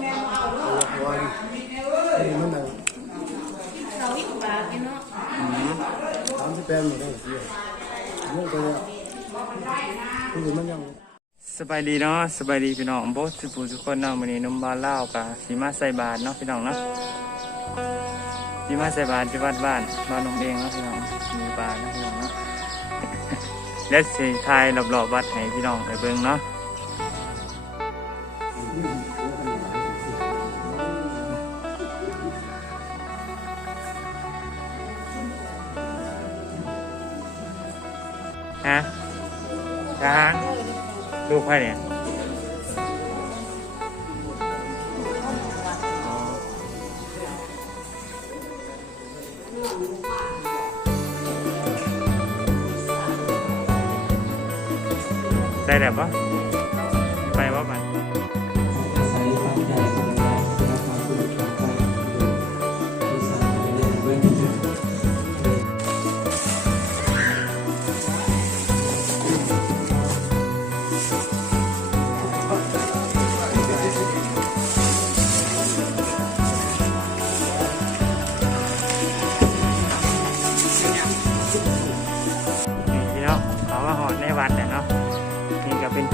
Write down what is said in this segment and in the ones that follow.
วันนี่มันได้เราวิบากเนาะสามสิบแปดหมดแล้วเยวมุกไปแล้วคือมันยังสบายดีเนาะสบายดีพี่น้องโบสสุภูทุกคนเนาะมื้อนี้นมบาเล่าวกะสีมาใส่บาทเนาะพี่น้องเนาะสีมาใส่บาทที่วัดบ้านบ้านนมเองเนาะพี่น้องมีบาทเนาะพี่น้องเนาะและสีทายรอบๆวัดให้พี่น้องไปเบิ่งเนาะ ฮะช้างลูกใครเนี่ยอ๋อได้แบบปะ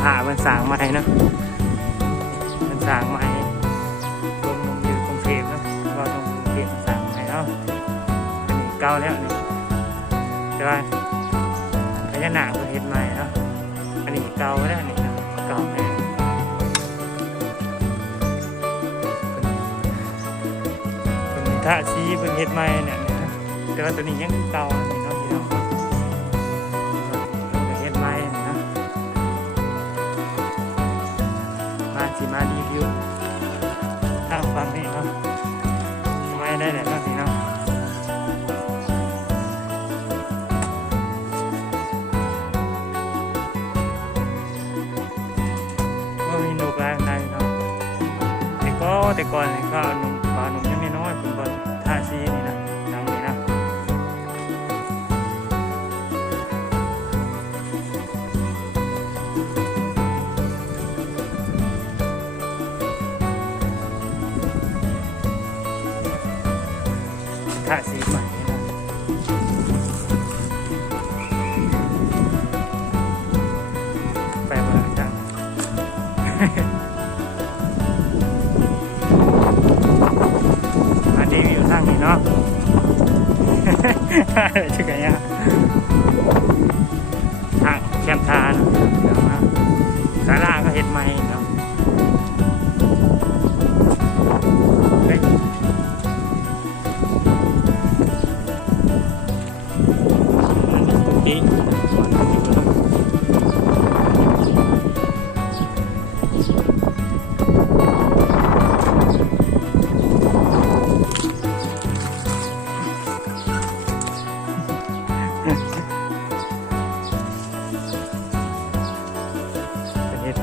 ผ้าเป็นสางใหม่นะเป็นสางใหม่รมลงอยู่กรุงเทพนะว่าตรงกรุงเทพสร้างใหม่เนาะอันนี้เก่าแล้วนี่แต่ว่าพญานาคประเทศใหม่เนาะอันนี้เก่าแล้วนี่เนะเก่าแน่เป็นเป็นท่าซีเป็นเฮ็ดใหม่เนี่ยนะแต่ว่าตัวนี้ยังเก่า มารีวิวทางฟังนี่เนาะไม่ได้แหละเนาะนี่เนาะก็มีหนุกหลายในเนาะแต่ก็แต่ก่อนนี่ก็หนุ ชื่อไงฮะทางแคมทาเนะเดี๋ยวนะศาราก็เห็นไหมเนาะเฮ้ย Đi. เป็น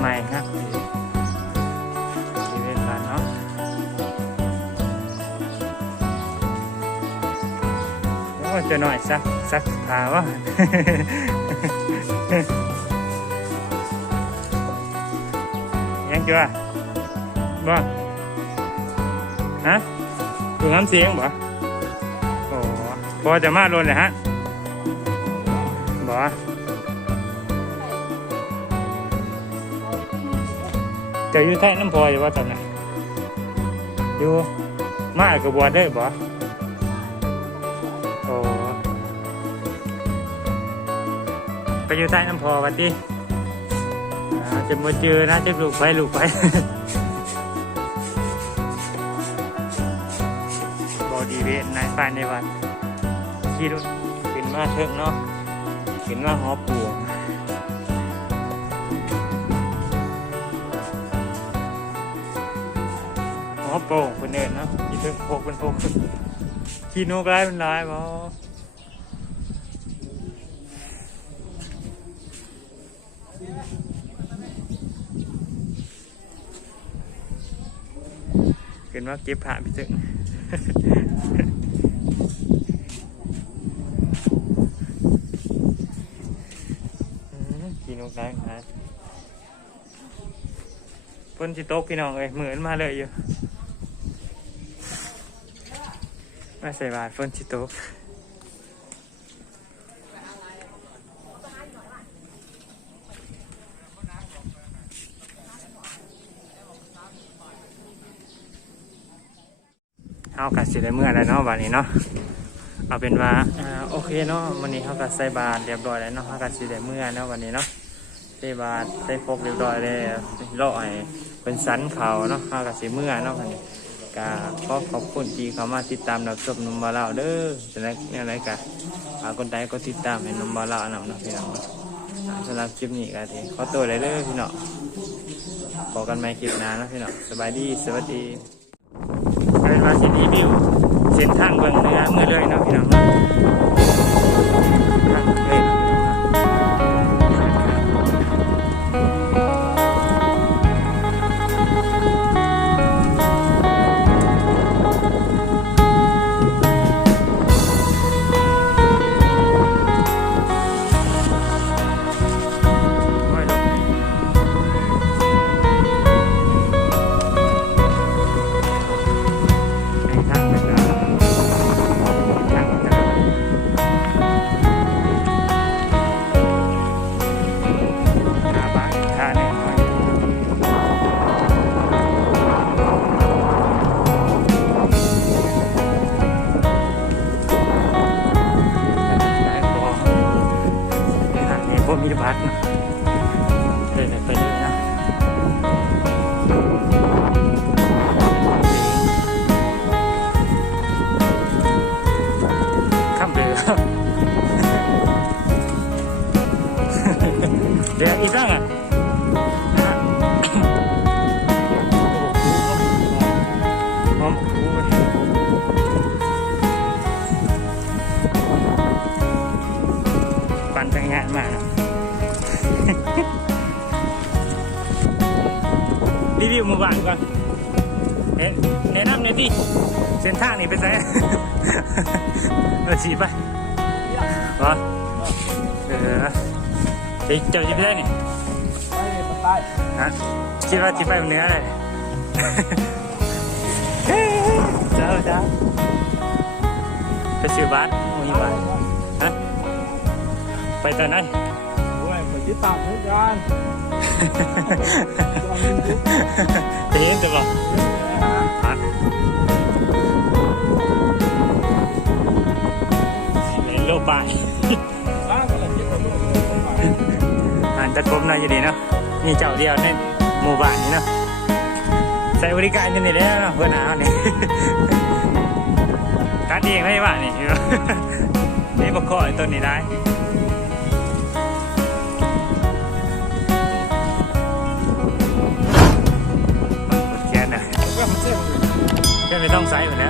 ใหม่ครับที่เป็นบ้านเนาะโอ้จะหน่อยสักสักขาวะยังจ้ะบ่ฮะดูน้ำเสียงบ่โอ้พอจะมาโดนเลยฮะบ่ จะอยู่ใต้น้ำพออยู่ว่าตอนไหนอยู่มากับบวชได้บ่โอ้ไปอยู่ใต้น้ำพอวัดดิอ่จะมาเจอนะจะลูกไปลูกไปบอดีเวนนายฝ่ายในวัดขี่รถขึ้นมาเถิงเนาะขึ้นมาหอ ปูหอโป่งคนเดินเนาะขี่เถิงโพกเป็นโพกขี่นกร้ายเป็นร้ายบ่ขึ้นว่าเก็บผ่าพี่จึงขี่นกได้ครับฝนสิตกพี่น้องเอ้ยเหมือนมาเลยอยู่ มาใส่บาตรฝนสิตกเอากัสิได้เมื่อแล้วเนาะบัดนี้เนาะเอาเป็นว่าโอเคเนาะวันนี้เขากัใส่บาตรเรียบร้อยแล้วเนาะเขากัสิได้เมื่อเนาะวันนี้เนาะใส่บาทใส่พกเรียบร้อยแล้วร้อยเป็นสันเขาเนาะข้ากับสีเมื่อเนาะคันนี้ กาขอขอบคุณที่เขามาติดตามรับชมนมบาลาวเด้อจะได้เนี่ยอะไรกันฝากคนใดก็ติดตามให้นมบาลาวเนาะเนะพี่น้องเนาะอ่าสำหรับคลิปนี้ก็ทีขอตัวเลยเด้อพี่น้องบอกกันใหม่คลิปหน้าเนะพี่น้องสบายดีสวัสดีเป็นมาสิรีวิวเส้นทางเบื้องเนือเมื่อเลยนะพี่น้องานก่อนแนะนำหน่อยดิเส้นทางนี่เป็นไงเออสีไปวะเออเฮ้ยเจ้าจะไปได้นี่ไปไปฮะคิดว่าจะไปเหนือเลยเจ้าเจ้าไปซื้อบ้านมู่บ้านฮะไปตอนนั้นไปยึดตามทุกอย่าง เห็นตัวบ่ฮะเห็นโลกป่ายบ้านก็เลยยึดตาย่างอ่านตะกรมเนาะอยู่ดีเนาะมีเจ้าเดียวในหมู่บ้านนี่เนาะใส่บริการอยู่นี่แล้วเนาะเพื่อนหนาวนี่การเองไม่ว่านี่เนี่บกข้อไอ้ต้นนี้ได้ ก็ไม่ต้องไซส์อยู่แล้